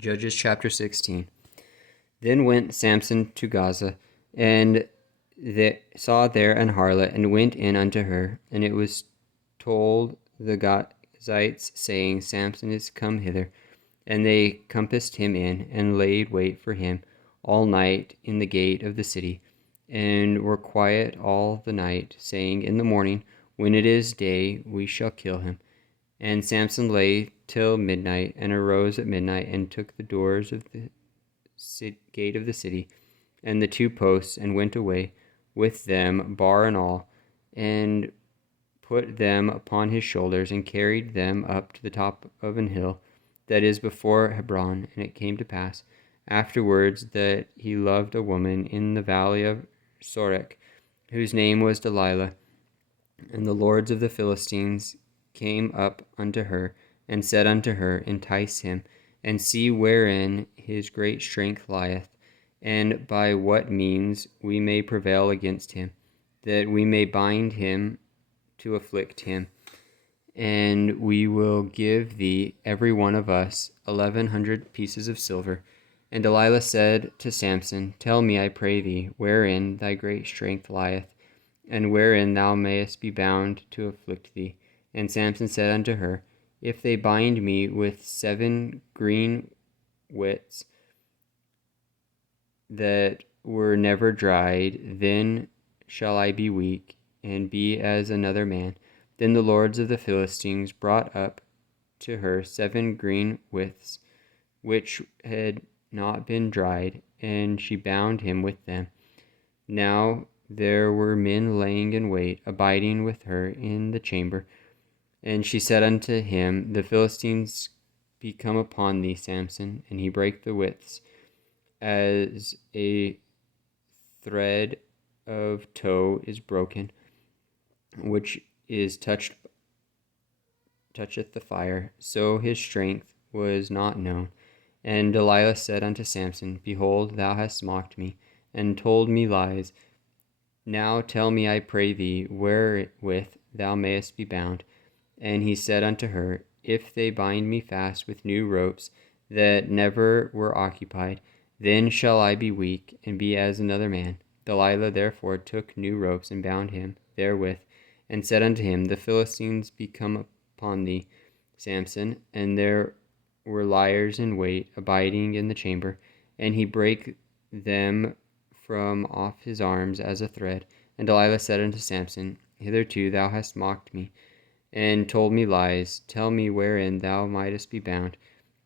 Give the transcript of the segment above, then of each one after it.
Judges chapter 16. Then went Samson to Gaza, and saw there an harlot, and went in unto her. And it was told the Gazites, saying, Samson is come hither. And they compassed him in, and laid wait for him all night in the gate of the city, and were quiet all the night, saying, In the morning, when it is day, we shall kill him. And Samson lay till midnight, and arose at midnight, and took the doors of the gate of the city, and the two posts, and went away with them, bar and all, and put them upon his shoulders, and carried them up to the top of an hill that is before Hebron. And it came to pass afterwards that he loved a woman in the valley of Sorek, whose name was Delilah. And the lords of the Philistines came up unto her, and said unto her, Entice him, and see wherein his great strength lieth, and by what means we may prevail against him, that we may bind him to afflict him. And we will give thee, every one of us, 1,100 pieces of silver. And Delilah said to Samson, Tell me, I pray thee, wherein thy great strength lieth, and wherein thou mayest be bound to afflict thee. And Samson said unto her, If they bind me with 7 green withs that were never dried, then shall I be weak, and be as another man. Then the lords of the Philistines brought up to her 7 green withs, which had not been dried, and she bound him with them. Now there were men laying in wait, abiding with her in the chamber. And she said unto him, The Philistines be come upon thee, Samson. And he brake the withs, as a thread of tow is broken, which is toucheth the fire. So his strength was not known. And Delilah said unto Samson, Behold, thou hast mocked me, and told me lies. Now tell me, I pray thee, wherewith thou mayest be bound. And he said unto her, If they bind me fast with new ropes that never were occupied, then shall I be weak, and be as another man. Delilah therefore took new ropes, and bound him therewith, and said unto him, The Philistines be come upon thee, Samson. And there were liers in wait, abiding in the chamber, and he brake them from off his arms as a thread. And Delilah said unto Samson, Hitherto thou hast mocked me, and told me lies. Tell me wherein thou mightest be bound.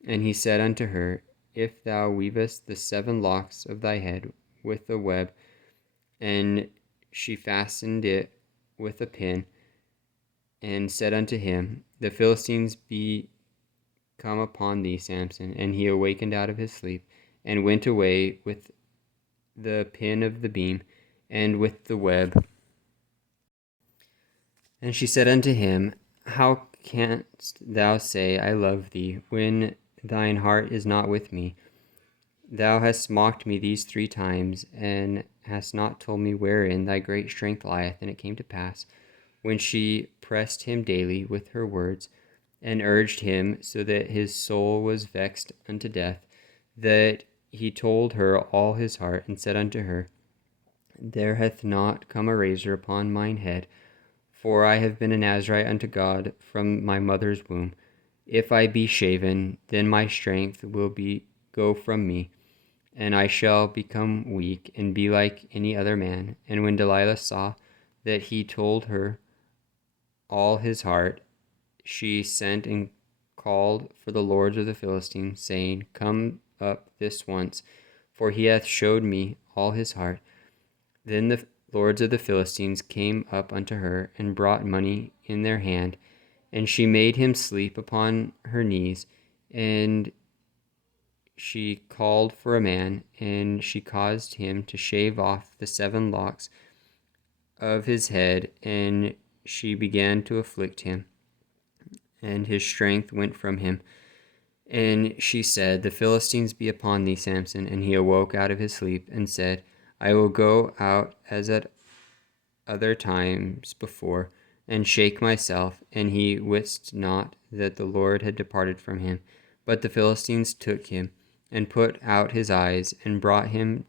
And he said unto her, If thou weavest the 7 locks of thy head with a web. And she fastened it with a pin, and said unto him, The Philistines be come upon thee, Samson. And he awakened out of his sleep, and went away with the pin of the beam, and with the web. And she said unto him, How canst thou say, I love thee, when thine heart is not with me? Thou hast mocked me these 3 times, and hast not told me wherein thy great strength lieth. And it came to pass, when she pressed him daily with her words, and urged him so that his soul was vexed unto death, that he told her all his heart, and said unto her, There hath not come a razor upon mine head, for I have been a Nazarite unto God from my mother's womb. If I be shaven, then my strength will go from me, and I shall become weak, and be like any other man. And when Delilah saw that he told her all his heart, she sent and called for the lords of the Philistines, saying, Come up this once, for he hath showed me all his heart. Then the lords of the Philistines came up unto her, and brought money in their hand, and she made him sleep upon her knees. And she called for a man, and she caused him to shave off the 7 locks of his head, and she began to afflict him, and his strength went from him. And she said, The Philistines be upon thee, Samson. And he awoke out of his sleep, and said, I will go out as at other times before, and shake myself. And he wist not that the Lord had departed from him. But the Philistines took him, and put out his eyes, and brought him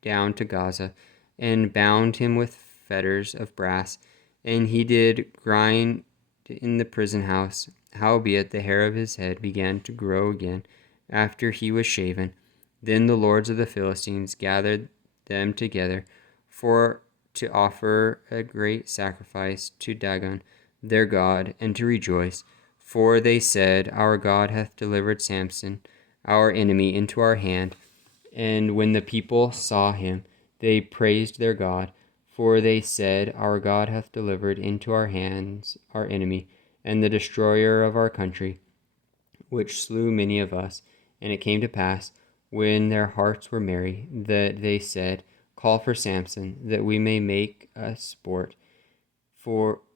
down to Gaza, and bound him with fetters of brass, and he did grind in the prison house. Howbeit the hair of his head began to grow again after he was shaven. Then the lords of the Philistines gathered them together for to offer a great sacrifice to Dagon, their god, and to rejoice. For they said, Our God hath delivered Samson, our enemy, into our hand. And when the people saw him, they praised their God. For they said, Our God hath delivered into our hands our enemy, and the destroyer of our country, which slew many of us. And it came to pass, when their hearts were merry, that they said, Call for Samson, that we may make us sport.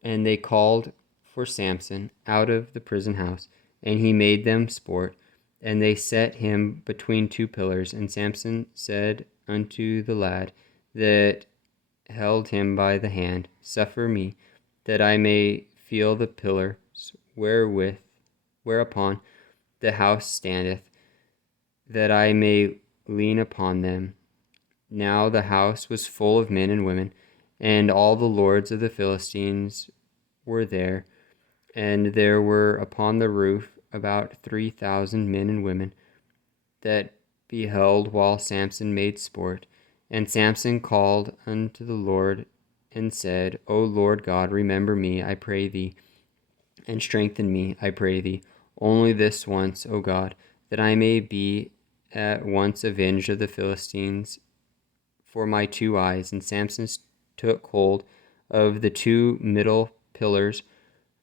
And they called for Samson out of the prison house, and he made them sport. And they set him between two pillars. And Samson said unto the lad that held him by the hand, Suffer me, that I may feel the pillars whereupon the house standeth, that I may lean upon them. Now the house was full of men and women, and all the lords of the Philistines were there, and there were upon the roof about 3,000 men and women that beheld while Samson made sport. And Samson called unto the Lord and said, O Lord God, remember me, I pray thee, and strengthen me, I pray thee, only this once, O God, that I may be at once avenged of the Philistines for my two eyes. And Samson took hold of the two middle pillars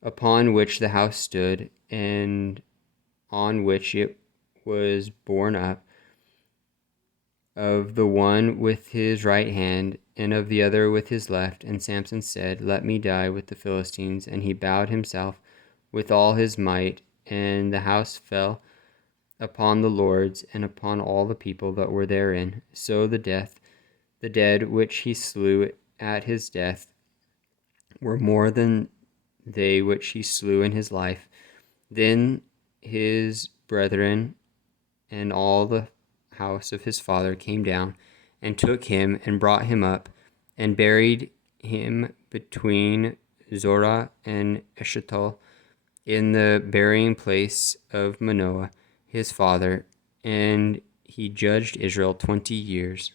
upon which the house stood, and on which it was borne up, of the one with his right hand, and of the other with his left. And Samson said, Let me die with the Philistines. And he bowed himself with all his might, and the house fell upon the lords and upon all the people that were therein. So the dead which he slew at his death were more than they which he slew in his life. Then his brethren and all the house of his father came down and took him and brought him up and buried him between Zorah and Eshtaol in the burying place of Manoah his father, and he judged Israel 20 years.